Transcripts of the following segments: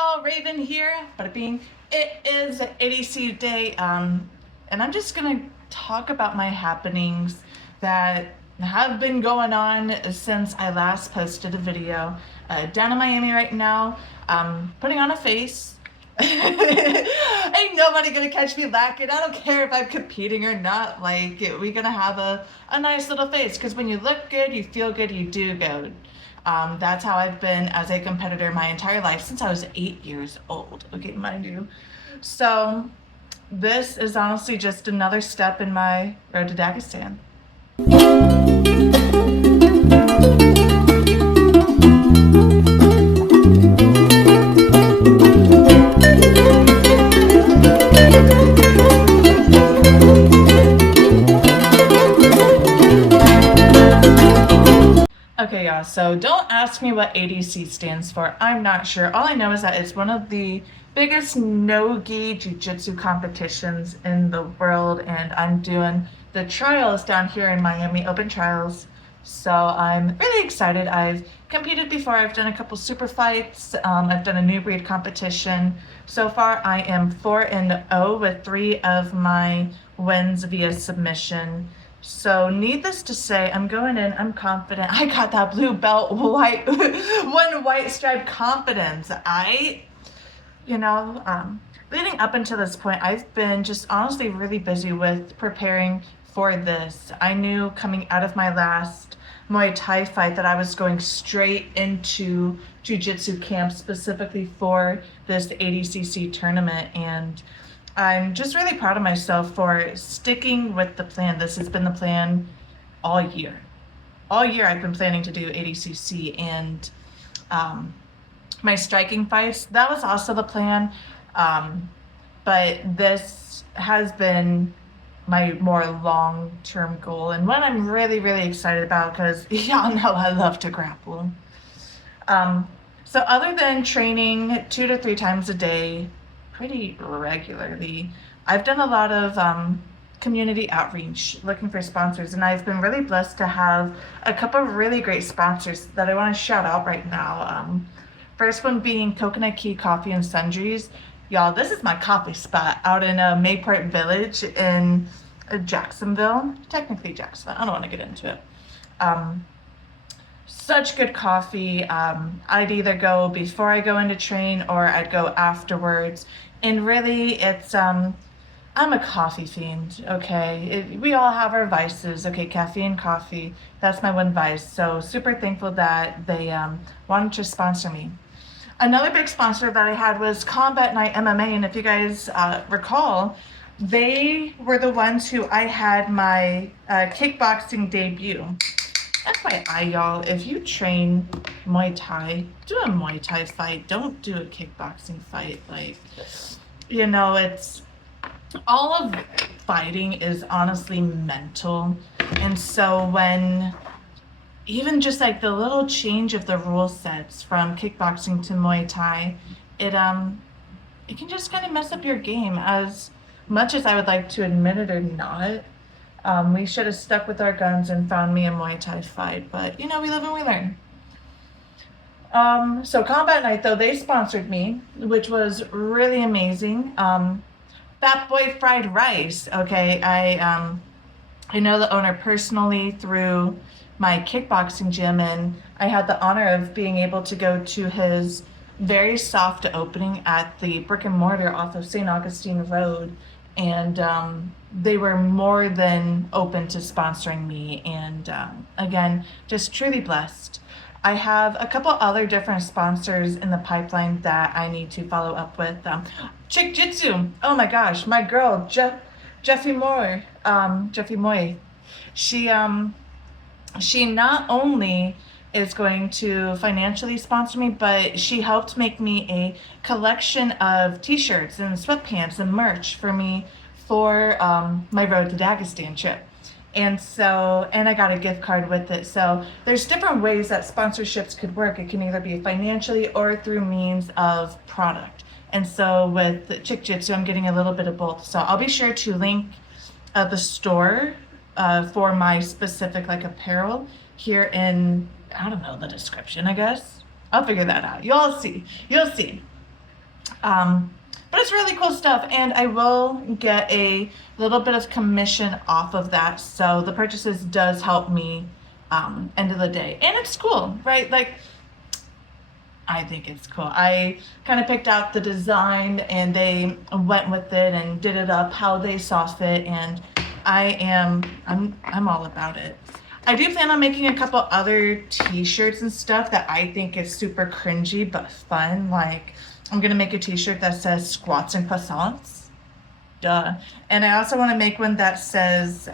y'all, Raven here. Bada bing. It is ADC day, and I'm just gonna talk about my happenings that have been going on since I last posted a video. Down in Miami right now, putting on a face. Ain't nobody gonna catch me lacking. I don't care if I'm competing or not. Like, we gonna have a nice little face, because when you look good, you feel good, you do good. That's how I've been as a competitor my entire life since I was 8 years old, okay, mind you. So this is honestly just another step in my road to Dagestan. Okay, y'all, so don't ask me what ADC stands for. I'm not sure. All I know is that it's one of the biggest no-gi jiu-jitsu competitions in the world, and I'm doing the trials down here in Miami, open trials. So I'm really excited. I've competed before. I've done a couple super fights. I've done a new breed competition. So far, I am 4-0 with 3 of my wins via submission. So needless to say, I'm going in, I'm confident. I got that blue belt white, one white stripe confidence. Leading up until this point, I've been just honestly really busy with preparing for this. I knew coming out of my last Muay Thai fight that I was going straight into jiu-jitsu camp specifically for this ADCC tournament, and I'm just really proud of myself for sticking with the plan. This has been the plan all year. All year I've been planning to do ADCC, and my striking fights, that was also the plan. But this has been my more long-term goal, and one I'm really, really excited about, because y'all know I love to grapple. So other than training 2 to 3 times a day, pretty regularly, I've done a lot of community outreach looking for sponsors, and I've been really blessed to have a couple of really great sponsors that I want to shout out right now. First one being Coconut Key Coffee and Sundries. Y'all, this is my coffee spot out in Mayport Village in Jacksonville. Technically Jacksonville, I don't want to get into it. Such good coffee. I'd either go before I go into train or I'd go afterwards. And really, it's I'm a coffee fiend, okay? We all have our vices, okay? Caffeine, coffee, that's my one vice. So super thankful that they wanted to sponsor me. Another big sponsor that I had was Combat Night MMA, and if you guys recall, they were the ones who I had my kickboxing debut. FYI, y'all, if you train Muay Thai, do a Muay Thai fight. Don't do a kickboxing fight. Like, it's all of fighting is honestly mental. And so when even just like the little change of the rule sets from kickboxing to Muay Thai, it can just kind of mess up your game. As much as I would like to admit it or not, we should have stuck with our guns and found me a Muay Thai fight, but we live and we learn. So Combat Night, though, they sponsored me, which was really amazing. Fat Boy Fried Rice, okay, I know the owner personally through my kickboxing gym, and I had the honor of being able to go to his very soft opening at the brick and mortar off of St. Augustine Road, and they were more than open to sponsoring me, and again, just truly blessed. I have a couple other different sponsors in the pipeline that I need to follow up with. Chick Jitsu, oh my gosh, my girl, Jeffy Moy, she not only is going to financially sponsor me, but she helped make me a collection of t-shirts and sweatpants and merch for me for my Road to Dagestan trip. And I got a gift card with it. So there's different ways that sponsorships could work. It can either be financially or through means of product. And so with Chick Jitsu, I'm getting a little bit of both. So I'll be sure to link the store for my specific apparel here in, I don't know, the description, I guess. I'll figure that out. You'll see. But it's really cool stuff, and I will get a little bit of commission off of that. So the purchases does help me end of the day, and it's cool, right? Like, I think it's cool. I kind of picked out the design, and they went with it and did it up how they saw fit, and I'm all about it. I do plan on making a couple other t-shirts and stuff that I think is super cringy but fun. Like, I'm gonna make a t-shirt that says squats and croissants. Duh. And I also want to make one that says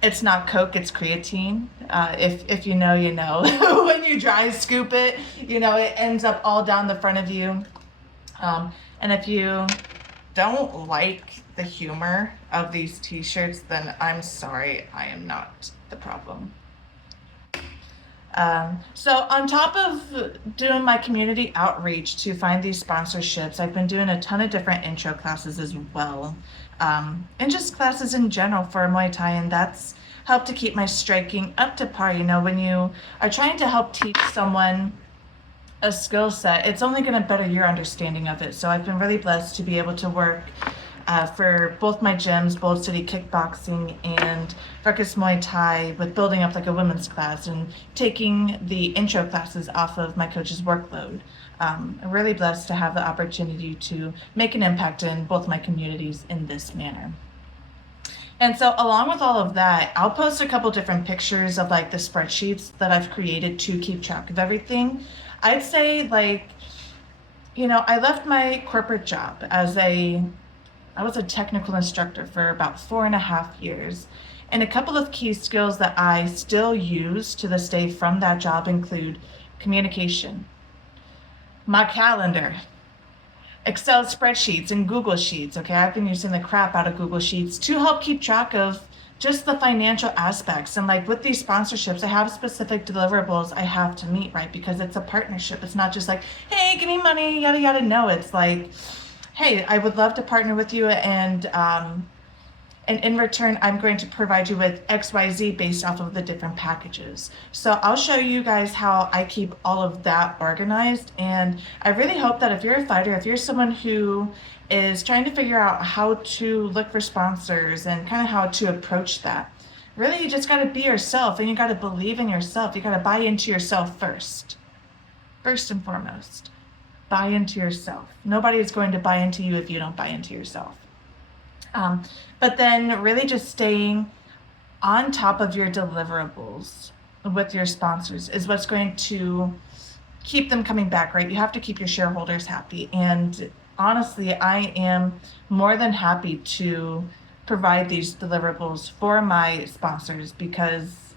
it's not Coke, it's creatine. If you know, you know. When you dry scoop it, you know, it ends up all down the front of you. And if you don't like the humor of these t-shirts, then I'm sorry, I am not the problem. So on top of doing my community outreach to find these sponsorships, I've been doing a ton of different intro classes as well, and just classes in general for Muay Thai, and that's helped to keep my striking up to par. You know, when you are trying to help teach someone a skill set, it's only going to better your understanding of it. So I've been really blessed to be able to work for both my gyms, Bold City Kickboxing and Ruckus Muay Thai, with building up like a women's class and taking the intro classes off of my coach's workload. I'm really blessed to have the opportunity to make an impact in both my communities in this manner. And so along with all of that, I'll post a couple different pictures of like the spreadsheets that I've created to keep track of everything. I'd say, like, you know, I left my corporate job I was a technical instructor for about 4.5 years. And a couple of key skills that I still use to this day from that job include communication, my calendar, Excel spreadsheets, and Google Sheets. Okay, I've been using the crap out of Google Sheets to help keep track of just the financial aspects. And like with these sponsorships, I have specific deliverables I have to meet, right? Because it's a partnership. It's not just like, hey, give me money, yada, yada. No, it's like, hey, I would love to partner with you, and in return, I'm going to provide you with XYZ based off of the different packages. So I'll show you guys how I keep all of that organized. And I really hope that if you're a fighter, if you're someone who is trying to figure out how to look for sponsors and kind of how to approach that, really you just got to be yourself, and you got to believe in yourself. You got to buy into yourself first and foremost. Buy into yourself. Nobody is going to buy into you if you don't buy into yourself. But then really just staying on top of your deliverables with your sponsors is what's going to keep them coming back, right? You have to keep your shareholders happy. And honestly, I am more than happy to provide these deliverables for my sponsors, because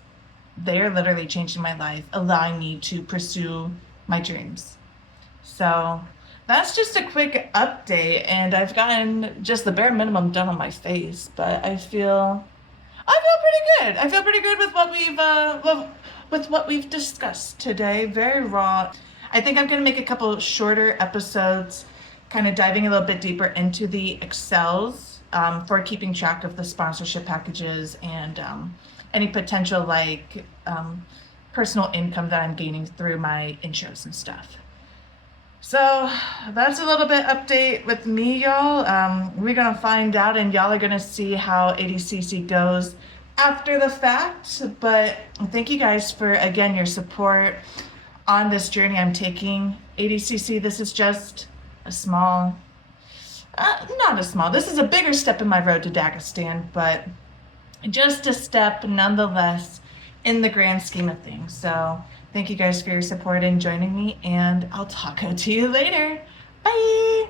they are literally changing my life, allowing me to pursue my dreams. So that's just a quick update, and I've gotten just the bare minimum done on my face, but I feel pretty good. I feel pretty good with what we've discussed today. Very raw. I think I'm gonna make a couple shorter episodes, kind of diving a little bit deeper into the Excels for keeping track of the sponsorship packages and any potential like personal income that I'm gaining through my intros and stuff. So that's a little bit update with me, y'all. We're gonna find out, and y'all are gonna see how ADCC goes after the fact. But thank you guys for, again, your support on this journey I'm taking. ADCC, this is just a small, this is a bigger step in my road to Dagestan, but just a step nonetheless in the grand scheme of things. So thank you guys for your support and joining me, and I'll talk to you later. Bye.